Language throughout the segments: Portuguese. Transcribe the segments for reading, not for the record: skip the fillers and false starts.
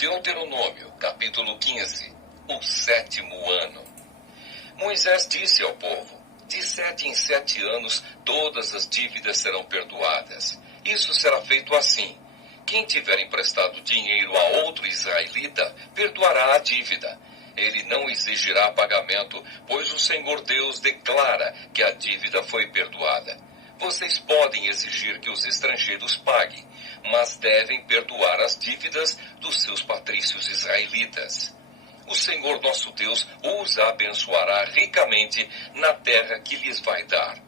Deuteronômio, capítulo 15, o sétimo ano. Moisés disse ao povo: de 7 em 7 anos todas as dívidas serão perdoadas. Isso será feito assim: quem tiver emprestado dinheiro a outro israelita, perdoará a dívida. Ele não exigirá pagamento, pois o Senhor Deus declara que a dívida foi perdoada. Vocês podem exigir que os estrangeiros paguem, mas devem perdoar as dívidas dos seus patrícios israelitas. O Senhor nosso Deus os abençoará ricamente na terra que lhes vai dar.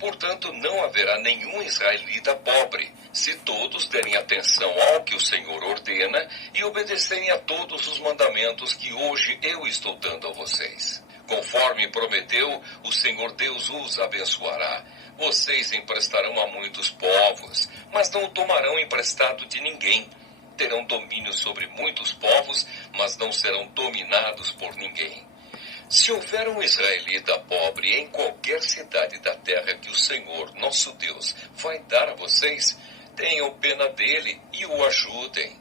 Portanto, não haverá nenhum israelita pobre, se todos derem atenção ao que o Senhor ordena e obedecerem a todos os mandamentos que hoje eu estou dando a vocês. Conforme prometeu, o Senhor Deus os abençoará. Vocês emprestarão a muitos povos, mas não tomarão emprestado de ninguém. Terão domínio sobre muitos povos, mas não serão dominados por ninguém. Se houver um israelita pobre em qualquer cidade da terra que o Senhor, nosso Deus, vai dar a vocês, tenham pena dele e o ajudem.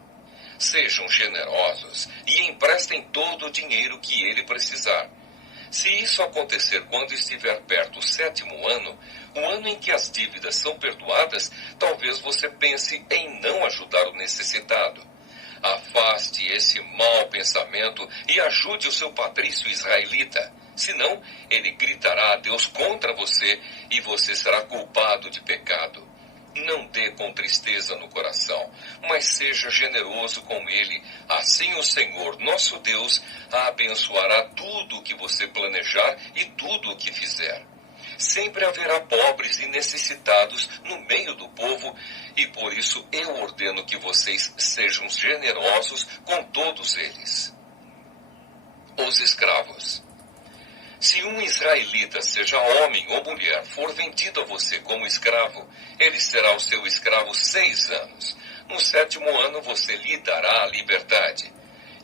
Sejam generosos e emprestem todo o dinheiro que ele precisar. Se isso acontecer quando estiver perto o 7º ano, o ano em que as dívidas são perdoadas, talvez você pense em não ajudar o necessitado. Afaste esse mau pensamento e ajude o seu patrício israelita. Senão, ele gritará a Deus contra você e você será culpado de pecado. Não dê com tristeza no coração, mas seja generoso com ele. Assim o Senhor, nosso Deus, abençoará tudo o que você planejar e tudo o que fizer. Sempre haverá pobres e necessitados no meio do povo, e por isso eu ordeno que vocês sejam generosos com todos eles. Os escravos. Se um israelita, seja homem ou mulher, for vendido a você como escravo, ele será o seu escravo 6 anos. No 7º ano você lhe dará a liberdade.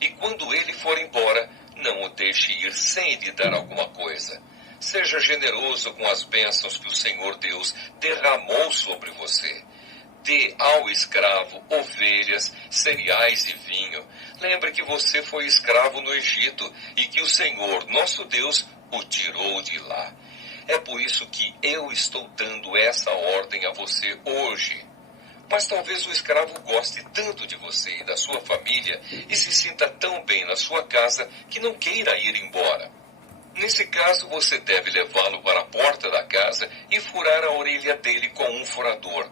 E quando ele for embora, não o deixe ir sem lhe dar alguma coisa. Seja generoso com as bênçãos que o Senhor Deus derramou sobre você. Dê ao escravo ovelhas, cereais e vinho. Lembre que você foi escravo no Egito e que o Senhor, nosso Deus, o tirou de lá. É por isso que eu estou dando essa ordem a você hoje. Mas talvez o escravo goste tanto de você e da sua família e se sinta tão bem na sua casa que não queira ir embora. Nesse caso, você deve levá-lo para a porta da casa e furar a orelha dele com um furador.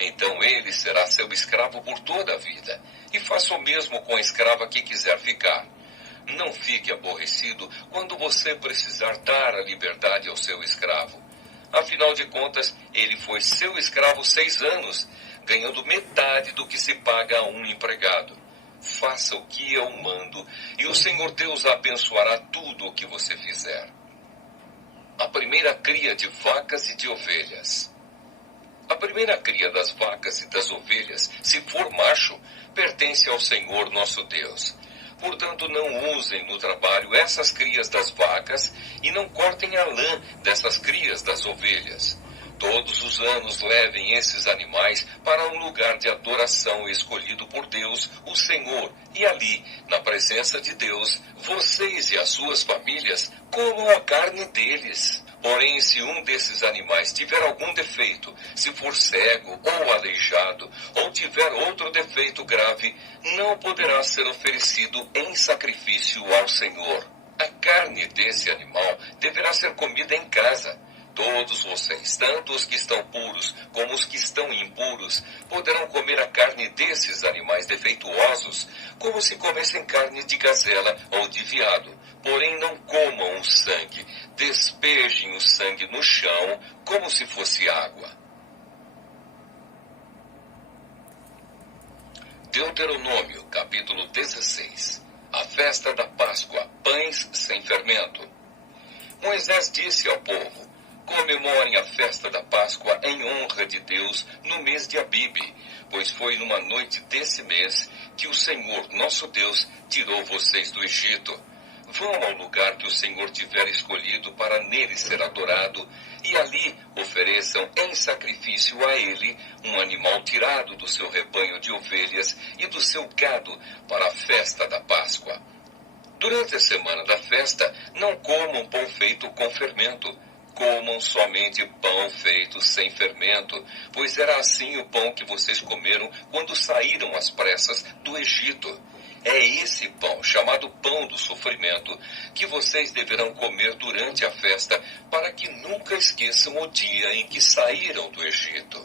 Então ele será seu escravo por toda a vida. E faça o mesmo com a escrava que quiser ficar. Não fique aborrecido quando você precisar dar a liberdade ao seu escravo. Afinal de contas, ele foi seu escravo 6 anos, ganhando metade do que se paga a um empregado. Faça o que eu mando, e o Senhor Deus abençoará tudo o que você fizer. A primeira cria de vacas e de ovelhas. A primeira cria das vacas e das ovelhas, se for macho, pertence ao Senhor nosso Deus. Portanto, não usem no trabalho essas crias das vacas e não cortem a lã dessas crias das ovelhas. Todos os anos levem esses animais para um lugar de adoração escolhido por Deus, o Senhor, e ali, na presença de Deus, vocês e as suas famílias comam a carne deles. Porém, se um desses animais tiver algum defeito, se for cego ou aleijado, ou tiver outro defeito grave, não poderá ser oferecido em sacrifício ao Senhor. A carne desse animal deverá ser comida em casa. Todos vocês, tanto os que estão puros como os que estão impuros, poderão comer a carne desses animais defeituosos, como se comessem carne de gazela ou de veado. Porém, não comam o sangue, despejem o sangue no chão, como se fosse água. Deuteronômio, capítulo 16. A festa da Páscoa, pães sem fermento. Moisés disse ao povo: comemorem a festa da Páscoa em honra de Deus no mês de Abibe, pois foi numa noite desse mês que o Senhor, nosso Deus, tirou vocês do Egito. Vão ao lugar que o Senhor tiver escolhido para nele ser adorado, e ali ofereçam em sacrifício a ele um animal tirado do seu rebanho de ovelhas e do seu gado para a festa da Páscoa. Durante a semana da festa, não comam pão feito com fermento. Comam somente pão feito sem fermento, pois era assim o pão que vocês comeram quando saíram às pressas do Egito. É esse pão, chamado pão do sofrimento, que vocês deverão comer durante a festa, para que nunca esqueçam o dia em que saíram do Egito.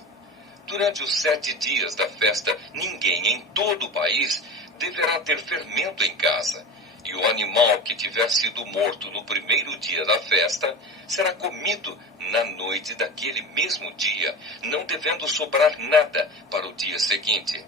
Durante os 7 dias da festa, ninguém em todo o país deverá ter fermento em casa. E o animal que tiver sido morto no primeiro dia da festa será comido na noite daquele mesmo dia, não devendo sobrar nada para o dia seguinte.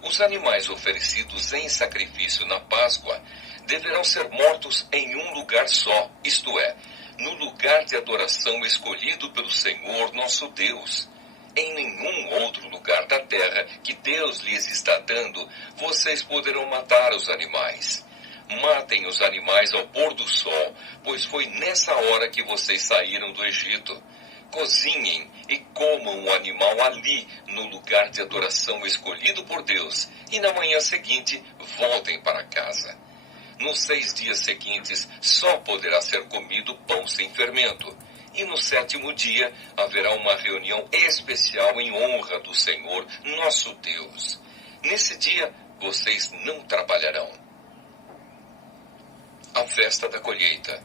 Os animais oferecidos em sacrifício na Páscoa deverão ser mortos em um lugar só, isto é, no lugar de adoração escolhido pelo Senhor nosso Deus. Em nenhum outro lugar da terra que Deus lhes está dando, vocês poderão matar os animais. Matem os animais ao pôr do sol, pois foi nessa hora que vocês saíram do Egito. Cozinhem e comam o animal ali, no lugar de adoração escolhido por Deus, e na manhã seguinte voltem para casa. Nos 6 dias seguintes só poderá ser comido pão sem fermento. E no 7º dia haverá uma reunião especial em honra do Senhor, nosso Deus. Nesse dia vocês não trabalharão. A festa da colheita.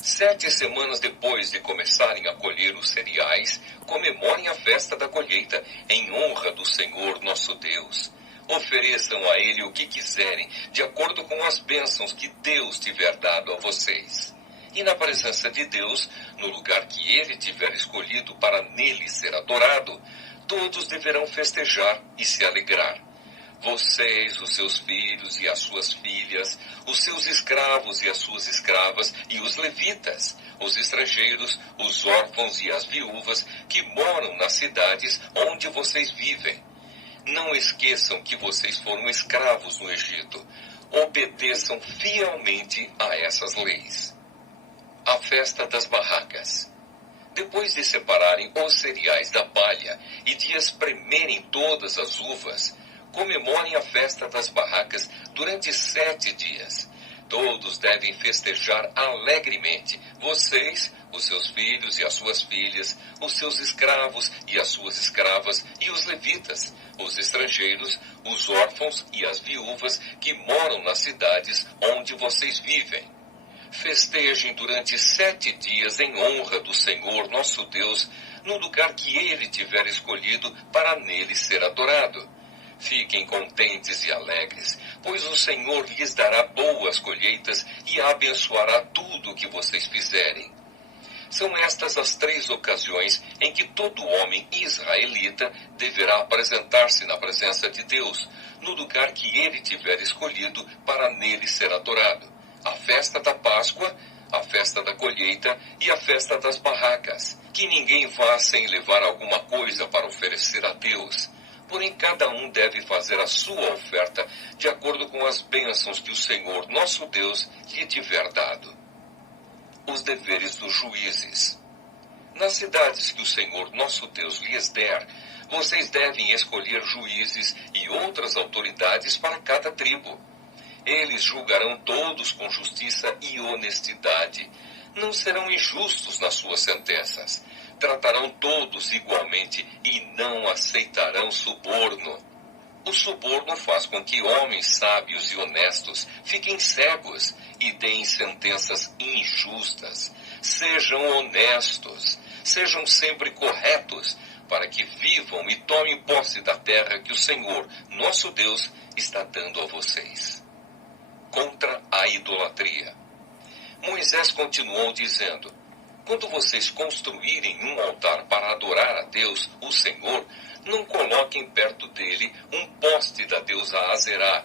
7 semanas depois de começarem a colher os cereais, comemorem a festa da colheita em honra do Senhor nosso Deus. Ofereçam a Ele o que quiserem, de acordo com as bênçãos que Deus tiver dado a vocês. E na presença de Deus, no lugar que Ele tiver escolhido para nele ser adorado, todos deverão festejar e se alegrar. Vocês, os seus filhos e as suas filhas, os seus escravos e as suas escravas, e os levitas, os estrangeiros, os órfãos e as viúvas que moram nas cidades onde vocês vivem. Não esqueçam que vocês foram escravos no Egito. Obedeçam fielmente a essas leis. A festa das barracas. Depois de separarem os cereais da palha e de espremerem todas as uvas, comemorem a festa das barracas durante 7 dias. Todos devem festejar alegremente. Vocês, os seus filhos e as suas filhas, os seus escravos e as suas escravas, e os levitas, os estrangeiros, os órfãos e as viúvas que moram nas cidades onde vocês vivem. Festejem durante 7 dias em honra do Senhor nosso Deus, no lugar que Ele tiver escolhido para nele ser adorado. Fiquem contentes e alegres, pois o Senhor lhes dará boas colheitas e abençoará tudo o que vocês fizerem. São estas as 3 ocasiões em que todo homem israelita deverá apresentar-se na presença de Deus, no lugar que Ele tiver escolhido para nele ser adorado. A festa da Páscoa, a festa da colheita e a festa das barracas. Que ninguém vá sem levar alguma coisa para oferecer a Deus. Porém, cada um deve fazer a sua oferta de acordo com as bênçãos que o Senhor, nosso Deus, lhe tiver dado. Os deveres dos juízes. Nas cidades que o Senhor, nosso Deus, lhes der, vocês devem escolher juízes e outras autoridades para cada tribo. Eles julgarão todos com justiça e honestidade. Não serão injustos nas suas sentenças. Tratarão todos igualmente e não aceitarão suborno. O suborno faz com que homens sábios e honestos fiquem cegos e deem sentenças injustas. Sejam honestos, sejam sempre corretos, para que vivam e tomem posse da terra que o Senhor, nosso Deus, está dando a vocês. Contra a idolatria. Moisés continuou dizendo: quando vocês construírem um altar para adorar a Deus, o Senhor, não coloquem perto dele um poste da deusa Azerá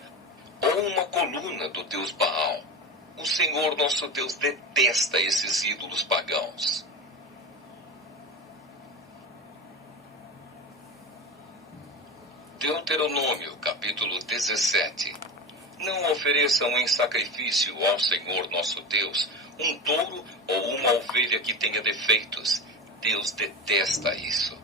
ou uma coluna do deus Baal. O Senhor, nosso Deus, detesta esses ídolos pagãos. Deuteronômio, capítulo 17. Não ofereçam em sacrifício ao Senhor nosso Deus um touro ou uma ovelha que tenha defeitos. Deus detesta isso.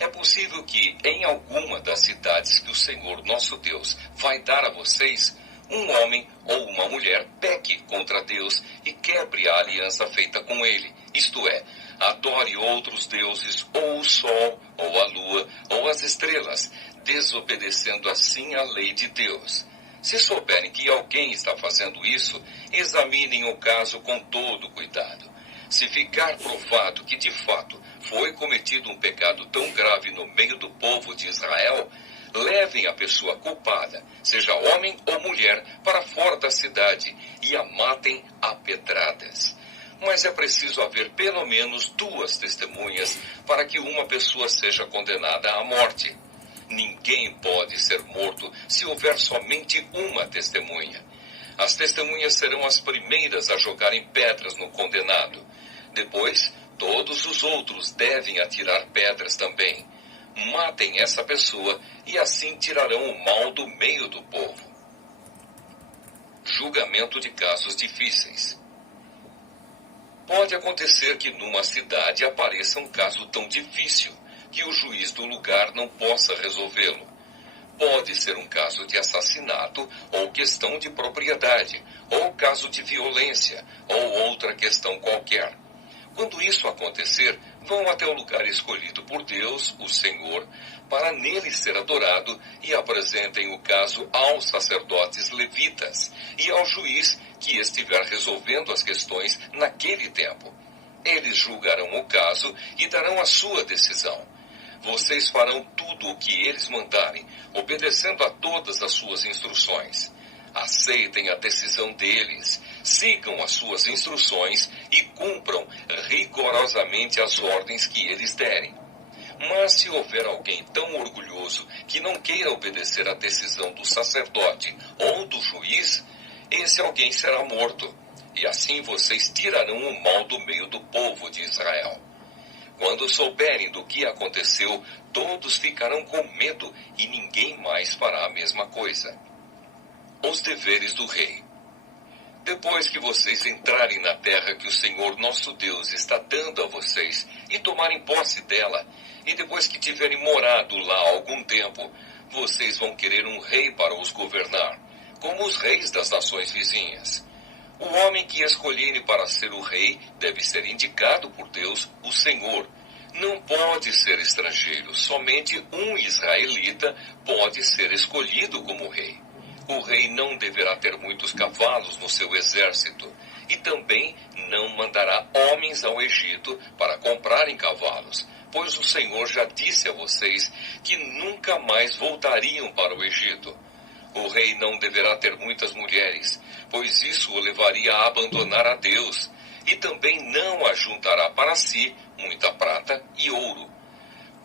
É possível que em alguma das cidades que o Senhor nosso Deus vai dar a vocês, um homem ou uma mulher peque contra Deus e quebre a aliança feita com ele, isto é, adore outros deuses, ou o sol, ou a lua, ou as estrelas, desobedecendo assim a lei de Deus. Se souberem que alguém está fazendo isso, examinem o caso com todo cuidado. Se ficar provado que de fato foi cometido um pecado tão grave no meio do povo de Israel, levem a pessoa culpada, seja homem ou mulher, para fora da cidade e a matem a pedradas. Mas é preciso haver pelo menos 2 testemunhas para que uma pessoa seja condenada à morte. Ninguém pode ser morto se houver somente uma testemunha. As testemunhas serão as primeiras a jogarem pedras no condenado. Depois, todos os outros devem atirar pedras também. Matem essa pessoa e assim tirarão o mal do meio do povo. Julgamento de casos difíceis. Pode acontecer que numa cidade apareça um caso tão difícil que o juiz do lugar não possa resolvê-lo. Pode ser um caso de assassinato, ou questão de propriedade, ou caso de violência, ou outra questão qualquer. Quando isso acontecer, vão até o lugar escolhido por Deus, o Senhor, para nele ser adorado, e apresentem o caso aos sacerdotes levitas e ao juiz que estiver resolvendo as questões naquele tempo. Eles julgarão o caso e darão a sua decisão. Vocês farão tudo o que eles mandarem, obedecendo a todas as suas instruções. Aceitem a decisão deles, sigam as suas instruções e cumpram rigorosamente as ordens que eles derem. Mas se houver alguém tão orgulhoso que não queira obedecer à decisão do sacerdote ou do juiz, esse alguém será morto, e assim vocês tirarão o mal do meio do povo de Israel. Quando souberem do que aconteceu, todos ficarão com medo e ninguém mais fará a mesma coisa. Os deveres do rei. Depois que vocês entrarem na terra que o Senhor nosso Deus está dando a vocês e tomarem posse dela, e depois que tiverem morado lá algum tempo, vocês vão querer um rei para os governar, como os reis das nações vizinhas. O homem que escolherem para ser o rei deve ser indicado por Deus, o Senhor. Não pode ser estrangeiro, somente um israelita pode ser escolhido como rei. O rei não deverá ter muitos cavalos no seu exército, e também não mandará homens ao Egito para comprarem cavalos, pois o Senhor já disse a vocês que nunca mais voltariam para o Egito. O rei não deverá ter muitas mulheres, pois isso o levaria a abandonar a Deus, e também não ajuntará para si muita prata e ouro.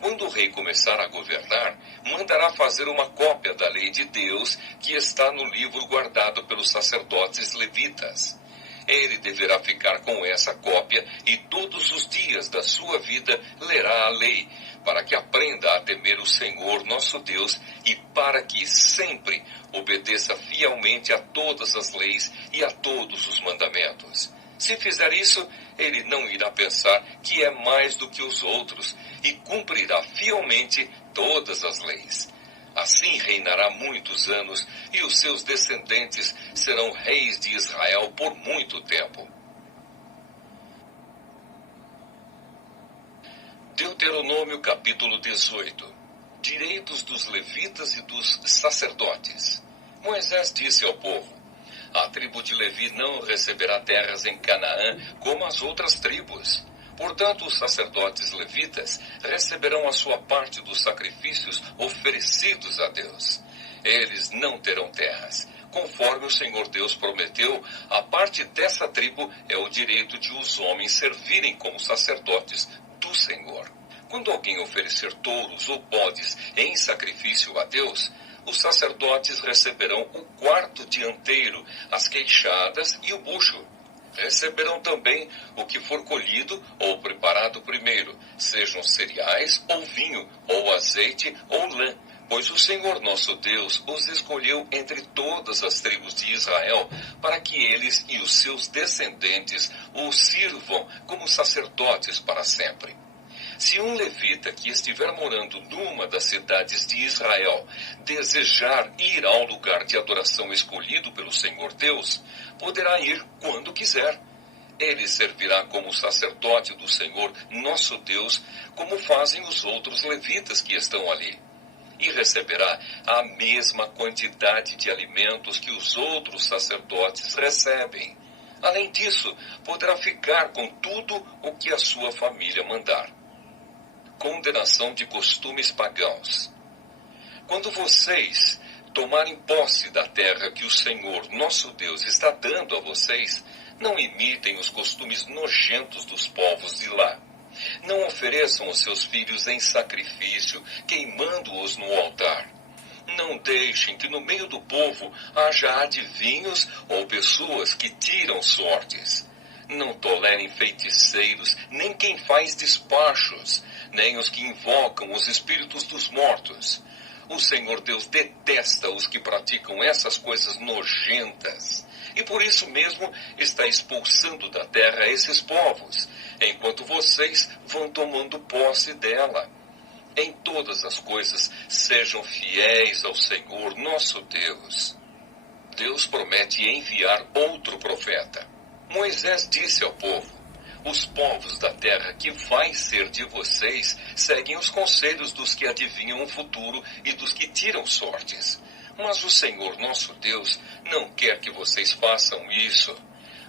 Quando o rei começar a governar, mandará fazer uma cópia da lei de Deus que está no livro guardado pelos sacerdotes levitas. Ele deverá ficar com essa cópia e todos os dias da sua vida lerá a lei, para que aprenda a temer o Senhor nosso Deus e para que sempre obedeça fielmente a todas as leis e a todos os mandamentos. Se fizer isso, ele não irá pensar que é mais do que os outros e cumprirá fielmente todas as leis. Assim reinará muitos anos e os seus descendentes serão reis de Israel por muito tempo. Deuteronômio capítulo 18. Direitos dos levitas e dos sacerdotes. Moisés disse ao povo: a tribo de Levi não receberá terras em Canaã como as outras tribos. Portanto, os sacerdotes levitas receberão a sua parte dos sacrifícios oferecidos a Deus. Eles não terão terras. Conforme o Senhor Deus prometeu, a parte dessa tribo é o direito de os homens servirem como sacerdotes do Senhor. Quando alguém oferecer touros ou bodes em sacrifício a Deus, os sacerdotes receberão o quarto dianteiro, as queixadas e o bucho. Receberão também o que for colhido ou preparado primeiro, sejam cereais ou vinho, ou azeite ou lã, Pois o Senhor nosso Deus os escolheu entre todas as tribos de Israel, para que eles e os seus descendentes o sirvam como sacerdotes para sempre. Se um levita que estiver morando numa das cidades de Israel desejar ir ao lugar de adoração escolhido pelo Senhor Deus, poderá ir quando quiser. Ele servirá como sacerdote do Senhor nosso Deus, como fazem os outros levitas que estão ali. E receberá a mesma quantidade de alimentos que os outros sacerdotes recebem. Além disso, poderá ficar com tudo o que a sua família mandar. Condenação de costumes pagãos. Quando vocês tomarem posse da terra que o Senhor, nosso Deus, está dando a vocês, não imitem os costumes nojentos dos povos de lá. Não ofereçam os seus filhos em sacrifício, queimando-os no altar. Não deixem que no meio do povo haja adivinhos ou pessoas que tiram sortes. Não tolerem feiticeiros, nem quem faz despachos, nem os que invocam os espíritos dos mortos. O Senhor Deus detesta os que praticam essas coisas nojentas. E por isso mesmo está expulsando da terra esses povos, enquanto vocês vão tomando posse dela. Em todas as coisas, sejam fiéis ao Senhor nosso Deus. Deus promete enviar outro profeta. Moisés disse ao povo: os povos da terra que vai ser de vocês seguem os conselhos dos que adivinham o futuro e dos que tiram sortes. Mas o Senhor nosso Deus não quer que vocês façam isso.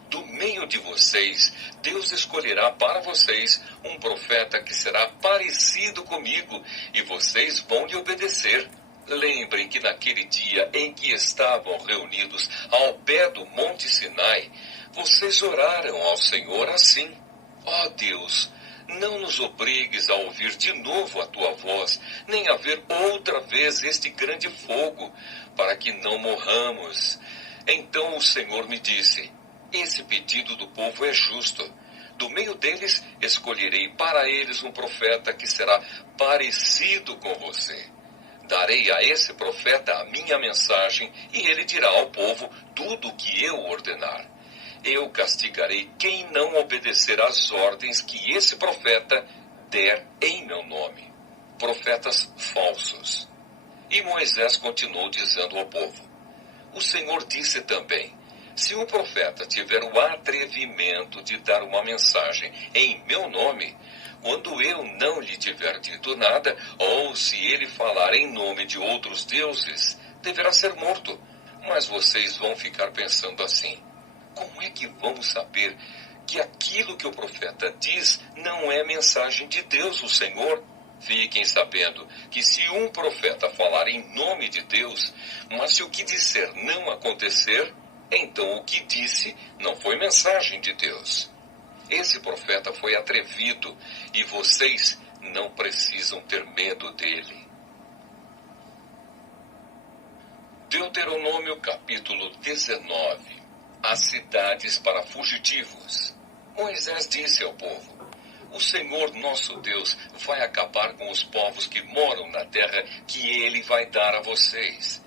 Do meio de vocês, Deus escolherá para vocês um profeta que será parecido comigo, e vocês vão lhe obedecer. Lembrem que naquele dia em que estavam reunidos ao pé do Monte Sinai, vocês oraram ao Senhor assim: ó Deus, não nos obrigues a ouvir de novo a tua voz, nem a ver outra vez este grande fogo, para que não morramos. Então o Senhor me disse: esse pedido do povo é justo. Do meio deles escolherei para eles um profeta que será parecido com você. Darei a esse profeta a minha mensagem, e ele dirá ao povo tudo o que eu ordenar. Eu castigarei quem não obedecer às ordens que esse profeta der em meu nome. Profetas falsos. E Moisés continuou dizendo ao povo: o Senhor disse também: se um profeta tiver o atrevimento de dar uma mensagem em meu nome, quando eu não lhe tiver dito nada, ou se ele falar em nome de outros deuses, deverá ser morto. Mas vocês vão ficar pensando assim: como é que vamos saber que aquilo que o profeta diz não é mensagem de Deus, o Senhor? Fiquem sabendo que se um profeta falar em nome de Deus, mas se o que disser não acontecer, então o que disse não foi mensagem de Deus. Esse profeta foi atrevido e vocês não precisam ter medo dele. Deuteronômio capítulo 19. As cidades para fugitivos. Moisés disse ao povo: o Senhor nosso Deus vai acabar com os povos que moram na terra que ele vai dar a vocês.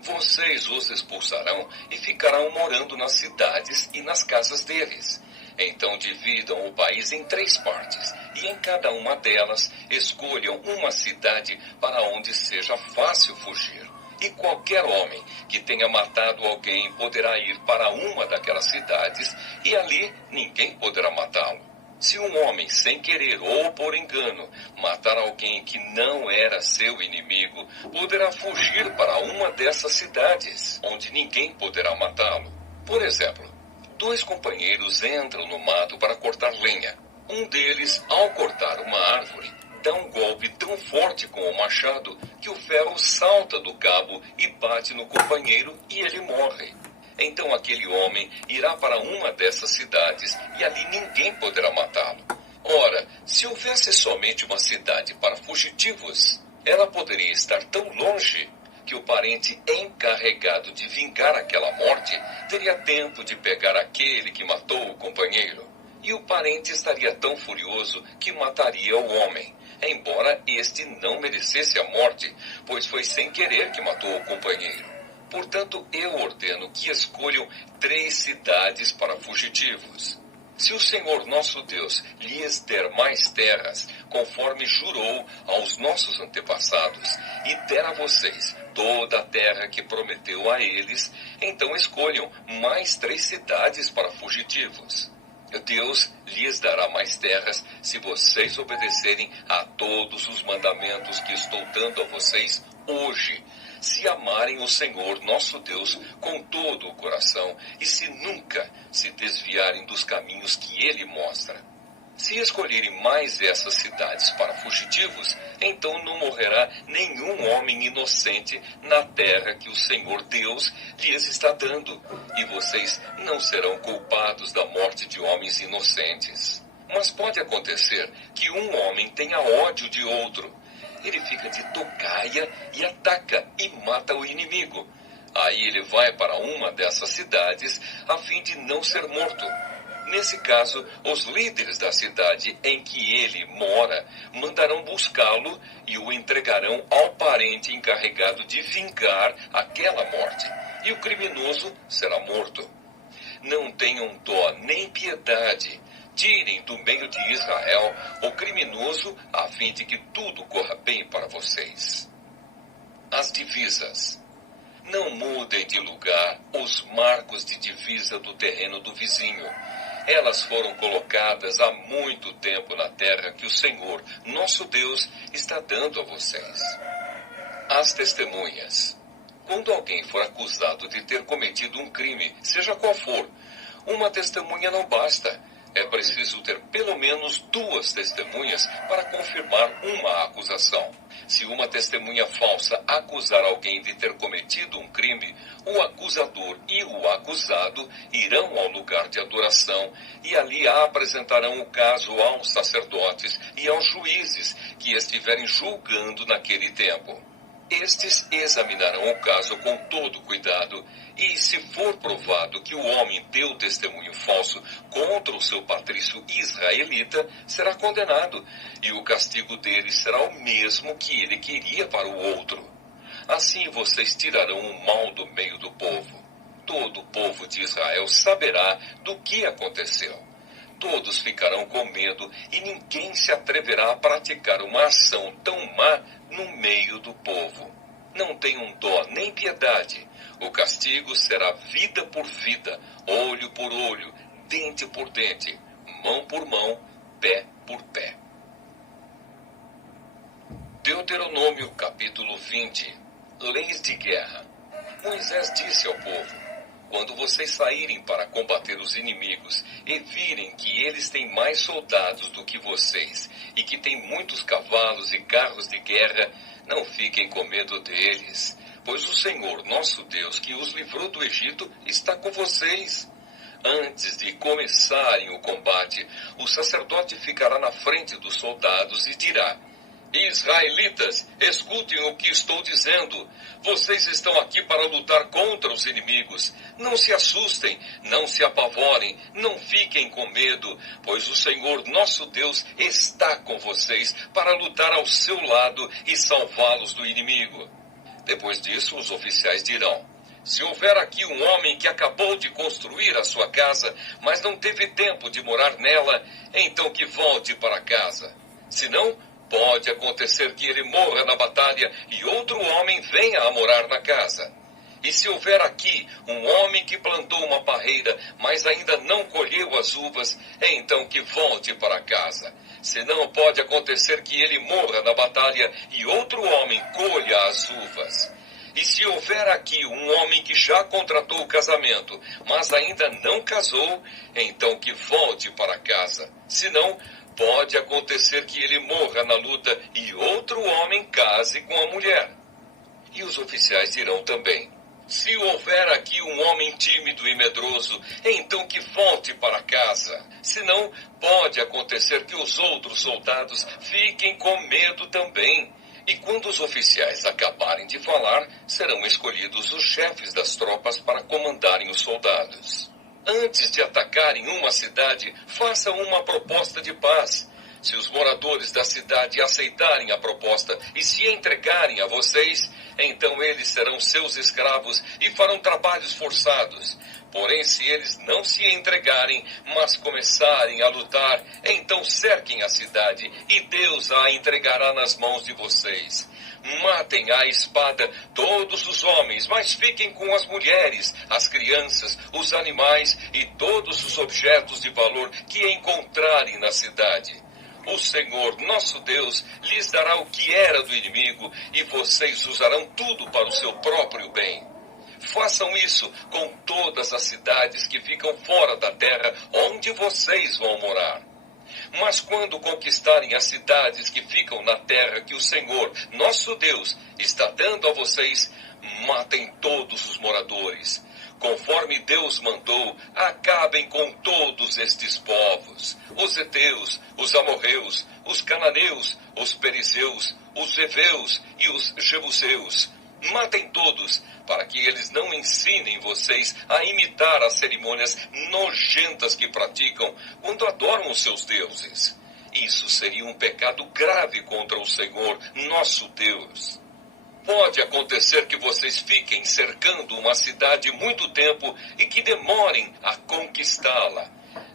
Vocês os expulsarão e ficarão morando nas cidades e nas casas deles. Então dividam o país em 3 partes, e em cada uma delas escolham uma cidade para onde seja fácil fugir. E qualquer homem que tenha matado alguém poderá ir para uma daquelas cidades, e ali ninguém poderá matá-lo. Se um homem, sem querer ou por engano, matar alguém que não era seu inimigo, poderá fugir para uma dessas cidades, onde ninguém poderá matá-lo. Por exemplo, 2 companheiros entram no mato para cortar lenha. Um deles, ao cortar uma árvore, dá um golpe tão forte com o machado que o ferro salta do cabo e bate no companheiro e ele morre. Então aquele homem irá para uma dessas cidades e ali ninguém poderá matá-lo. Ora, se houvesse somente uma cidade para fugitivos, ela poderia estar tão longe que o parente encarregado de vingar aquela morte teria tempo de pegar aquele que matou o companheiro. E o parente estaria tão furioso que mataria o homem. embora este não merecesse a morte, pois foi sem querer que matou o companheiro. Portanto, eu ordeno que escolham 3 cidades para fugitivos. Se o Senhor nosso Deus lhes der mais terras, conforme jurou aos nossos antepassados, e der a vocês toda a terra que prometeu a eles, então escolham mais 3 cidades para fugitivos. Deus lhes dará mais terras se vocês obedecerem a todos os mandamentos que estou dando a vocês hoje, se amarem o Senhor nosso Deus com todo o coração e se nunca se desviarem dos caminhos que Ele mostra. Se escolherem mais essas cidades para fugitivos, então não morrerá nenhum homem inocente na terra que o Senhor Deus lhes está dando, e vocês não serão culpados da morte de homens inocentes. Mas pode acontecer que um homem tenha ódio de outro. Ele fica de tocaia e ataca e mata o inimigo. Aí ele vai para uma dessas cidades a fim de não ser morto. Nesse caso, os líderes da cidade em que ele mora mandarão buscá-lo e o entregarão ao parente encarregado de vingar aquela morte, e o criminoso será morto. Não tenham dó nem piedade. Tirem do meio de Israel o criminoso, a fim de que tudo corra bem para vocês. As divisas. Não mudem de lugar os marcos de divisa do terreno do vizinho. Elas foram colocadas há muito tempo na terra que o Senhor, nosso Deus, está dando a vocês. As testemunhas. Quando alguém for acusado de ter cometido um crime, seja qual for, uma testemunha não basta. É preciso ter pelo menos 2 testemunhas para confirmar uma acusação. Se uma testemunha falsa acusar alguém de ter cometido um crime, o acusador e o acusado irão ao lugar de adoração e ali apresentarão o caso aos sacerdotes e aos juízes que estiverem julgando naquele tempo. Estes examinarão o caso com todo cuidado, e se for provado que o homem deu testemunho falso contra o seu patrício israelita, será condenado, e o castigo dele será o mesmo que ele queria para o outro. Assim vocês tirarão o mal do meio do povo. Todo o povo de Israel saberá do que aconteceu. Todos ficarão com medo e ninguém se atreverá a praticar uma ação tão má no meio do povo. Não tenham dó nem piedade. O castigo será vida por vida, olho por olho, dente por dente, mão por mão, pé por pé. Deuteronômio capítulo 20. Leis de guerra. Moisés disse ao povo: quando vocês saírem para combater os inimigos e virem que eles têm mais soldados do que vocês e que têm muitos cavalos e carros de guerra, não fiquem com medo deles, pois o Senhor, nosso Deus, que os livrou do Egito, está com vocês. Antes de começarem o combate, o sacerdote ficará na frente dos soldados e dirá: Israelitas, escutem o que estou dizendo. Vocês estão aqui para lutar contra os inimigos. Não se assustem, não se apavorem, não fiquem com medo, pois o Senhor nosso Deus está com vocês para lutar ao seu lado e salvá-los do inimigo. Depois disso, os oficiais dirão: se houver aqui um homem que acabou de construir a sua casa, mas não teve tempo de morar nela, então que volte para casa. Se não, pode acontecer que ele morra na batalha e outro homem venha a morar na casa. E se houver aqui um homem que plantou uma parreira, mas ainda não colheu as uvas, então que volte para casa. Senão pode acontecer que ele morra na batalha e outro homem colha as uvas. E se houver aqui um homem que já contratou o casamento, mas ainda não casou, então que volte para casa. Senão, pode acontecer que ele morra na luta e outro homem case com a mulher. E os oficiais dirão também: se houver aqui um homem tímido e medroso, então que volte para casa. Senão, pode acontecer que os outros soldados fiquem com medo também. E quando os oficiais acabarem de falar, serão escolhidos os chefes das tropas para comandarem os soldados. Antes de atacarem uma cidade, façam uma proposta de paz. Se os moradores da cidade aceitarem a proposta e se entregarem a vocês, então eles serão seus escravos e farão trabalhos forçados. Porém, se eles não se entregarem, mas começarem a lutar, então cerquem a cidade e Deus a entregará nas mãos de vocês. Matem à espada todos os homens, mas fiquem com as mulheres, as crianças, os animais e todos os objetos de valor que encontrarem na cidade. O Senhor, nosso Deus, lhes dará o que era do inimigo e vocês usarão tudo para o seu próprio bem. Façam isso com todas as cidades que ficam fora da terra onde vocês vão morar. Mas quando conquistarem as cidades que ficam na terra que o Senhor, nosso Deus, está dando a vocês, matem todos os moradores. Conforme Deus mandou, acabem com todos estes povos: os heteus, os amorreus, os cananeus, os perizeus, os heveus e os jebuseus. Matem todos, para que eles não ensinem vocês a imitar as cerimônias nojentas que praticam quando adoram os seus deuses. Isso seria um pecado grave contra o Senhor, nosso Deus. Pode acontecer que vocês fiquem cercando uma cidade muito tempo e que demorem a conquistá-la.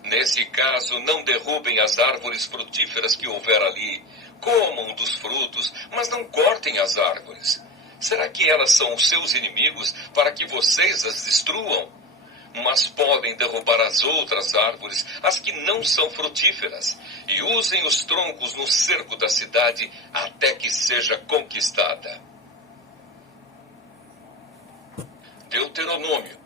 Nesse caso, não derrubem as árvores frutíferas que houver ali. Comam dos frutos, mas não cortem as árvores. Será que elas são os seus inimigos para que vocês as destruam? Mas podem derrubar as outras árvores, as que não são frutíferas, e usem os troncos no cerco da cidade até que seja conquistada. Deuteronômio,